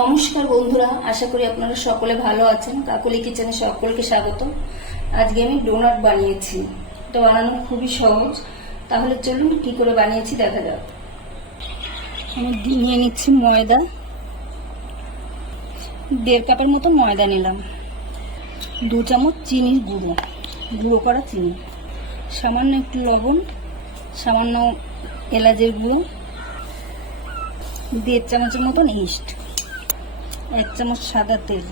নমস্কার বন্ধুরা, আশা করি আপনারা সকলে ভালো আছেন। কাকুলি কিচেনে সকলকে স্বাগত। আজকে আমি ডোনাট বানিয়েছি। এটা বানানো খুবই সহজ। তাহলে চলুন কি করে বানিয়েছি দেখা যাক। আমি নিয়ে নিচ্ছি ময়দা, 1.5 কাপের মতো ময়দা নিলাম, 2 চামচ চিনির গুঁড়ো করা চিনি, সামান্য একটু লবণ, সামান্য এলাচের গুঁড়ো, 1.5 চামচের মতন ইস্ট, 1 চামচ সাদা তেল।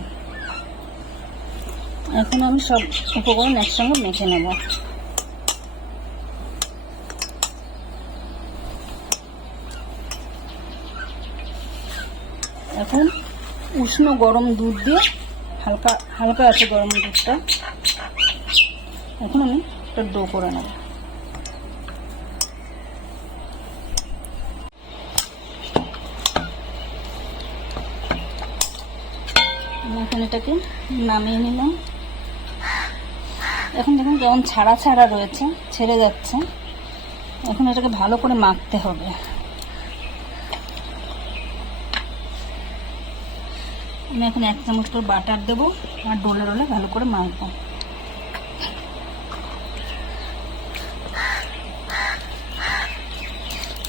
এখন আমি সব উপকরণ একসঙ্গে মেখে নেব। এখন উষ্ণ গরম দুধ দিয়ে হালকা হালকা আছে গরম দুধটা, এখন আমি একটা ডো করে নেব। এখন এটাকে নামিয়ে নিলাম। এখন দেখুন কেমন ছাড়া ছাড়া রয়েছে, ছেড়ে যাচ্ছে। এখন এটাকে ভালো করে মাখতে হবে। আমি এখন 1 চামচ করে বাটার দেবো আর ডোলে ডোলে ভালো করে মাখবো।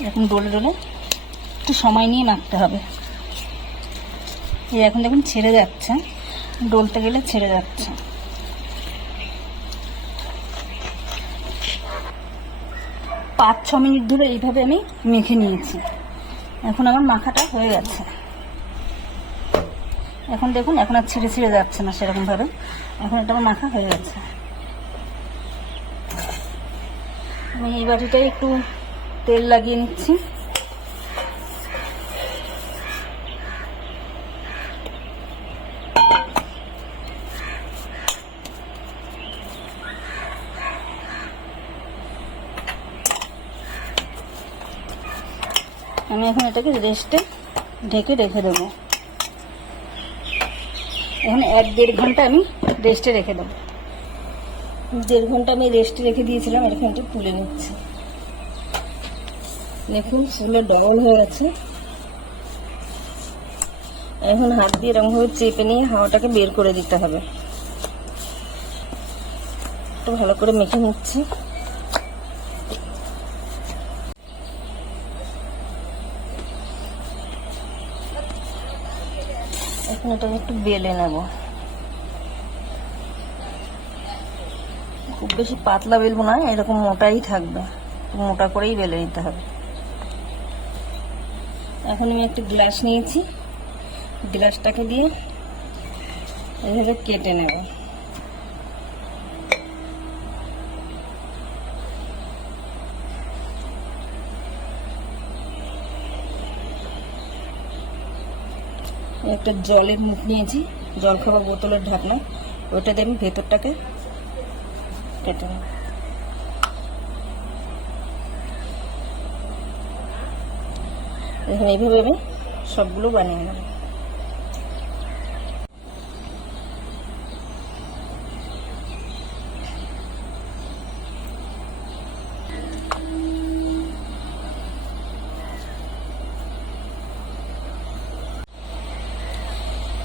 এখন ডোলে ডোলে একটু সময় নিয়ে মাখতে হবে। এই এখন দেখুন ছেড়ে যাচ্ছে, ডলতে গেলে ছেড়ে যাচ্ছে। পাঁচ 6 মিনিট ধরে এইভাবে আমি মেখে নিয়েছি। এখন আমার মাখাটা হয়ে গেছে। এখন দেখুন এখন আর ছিঁড়ে ছিঁড়ে যাচ্ছে না সেরকম ভাবে। এখন এটা আমার মাখা হয়ে গেছে। আমি এই বাটিটায় একটু তেল লাগিয়ে নিচ্ছি। আমি এখন এটাকে রেস্টে ঢেকে রেখে দেবো। এখন 1-1.5 ঘন্টা আমি রেস্টে রেখে দেবো। 1.5 ঘন্টা আমি রেস্টে রেখে দিয়েছিলাম। এরকম একটু তুলে নিচ্ছি। দেখুন ফুলে ডবল হয়ে গেছে। এখন হাত দিয়ে এরকমভাবে চেপে নিয়ে হাওয়াটাকে বের করে দিতে হবে। একটু ভালো করে মেখে নিচ্ছি। এখন এটাকে একটু বেলে নেব। খুব বেশি পাতলা বেলবো না, এরকম মোটাই থাকবে, মোটা করেই বেলে নিতে হবে। এখন আমি একটা গ্লাস নিয়েছি, গ্লাসটাকে দিয়ে এভাবে কেটে নেব। একটা জলের মুখ নিয়েছি, জল খাবার বোতলের ঢাকনা, ওইটা দিয়ে আমি ভেতরটাকে কেটে নেব। এখন এইভাবে আমি সবগুলো বানিয়ে নেব।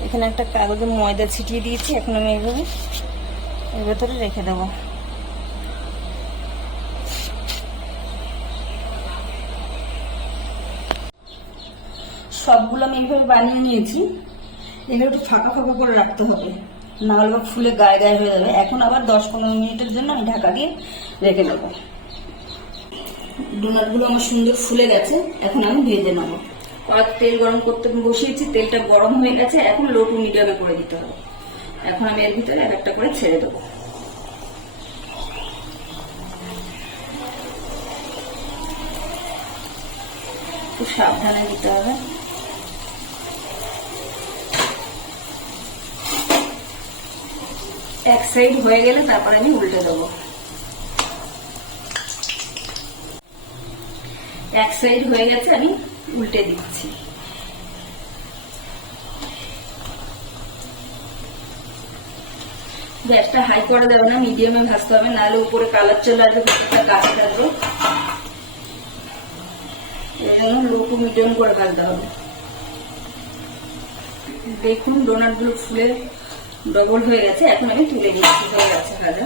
এখানে একটা কাগজে ময়দা ছিটিয়ে দিয়েছি। এখন আমি এইভাবে এর ভেতরে রেখে দেবো। সবগুলো আমি এইভাবে বানিয়ে নিয়েছি। এগুলো একটু ফাঁকা ফাঁকা করে রাখতে হবে, নাহলে ফুলে গায়ে গায়ে হয়ে যাবে। এখন আবার 10-15 মিনিটের জন্য আমি ঢাকা দিয়ে রেখে দেবো। ডোনাটগুলো আমার সুন্দর ফুলে গেছে। এখন আমি ভেজে নেবো। কড়াইতে তেল গরম করতে বসিয়েছি, তেলটা গরম হয়ে গেছে। এখন লো টু মিডিয়ামে করে দিতে হবে। এখন আমি এর ভিতরে একটা করে ছেড়ে দেবো। খুব সাবধানে দিতে হবে। এক সাইড হয়ে গেলে তারপরে আমি উল্টে দেবো। এক সাইড হয়ে গেছে, আমি উল্টে দিচ্ছি। গ্যাসটা হাই করে দেবে না, মিডিয়ামে ভাজতে হবে, নাহলে উপরে কালার চলে আসবে, গাছে থাকবে। লো টু মিডিয়াম করে ভাজতে হবে। দেখুন ডোনাটগুলো ফুলে ডবল হয়ে গেছে, এখন আমি তুলে নিচ্ছি, হয়ে গেছে ভাজা।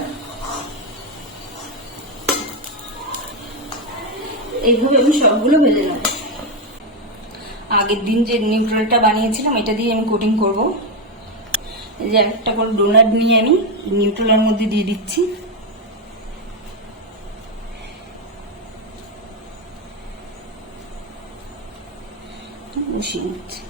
এইভাবে আমি সবগুলো ভেজে নেব। আগের দিন যে নিউট্রালটা বানিয়েছিলাম এটা দিয়ে আমি কোটিং করব। এই যে একটা করে ডোনাট নিয়ে আমি নিউট্রালের মধ্যে দিয়ে দিচ্ছি। বসিয়ে নিচ্ছি।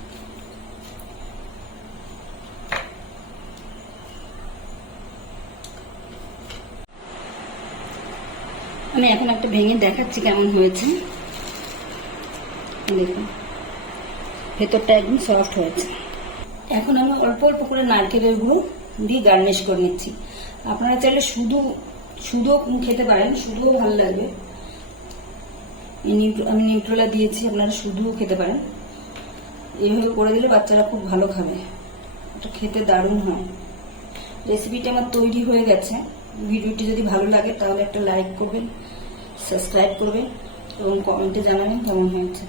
আমি এখন একটা ভেঙে দেখাচ্ছি কেমন হয়েছে। দেখুন ভেতরটা একদম সফট হয়েছে। এখন আমি অল্প অল্প করে নারকেলের গুঁড়ো দিয়ে গার্নিশ করে নিচ্ছি। আপনারা চাইলে শুধু খেতে পারেন, শুধুও ভালো লাগবে। আমি নিউট্রেলা দিয়েছি, আপনারা শুধুও খেতে পারেন। এইভাবে করে দিলে বাচ্চারা খুব ভালো খাবে, এটা খেতে দারুণ হয়। রেসিপিটা আমার তৈরি হয়ে গেছে। ভিডিওটি যদি ভালো লাগে তাহলে একটা লাইক করবেন, সাবস্ক্রাইব করবেন এবং কমেন্টে জানাবেন কেমন হয়েছে।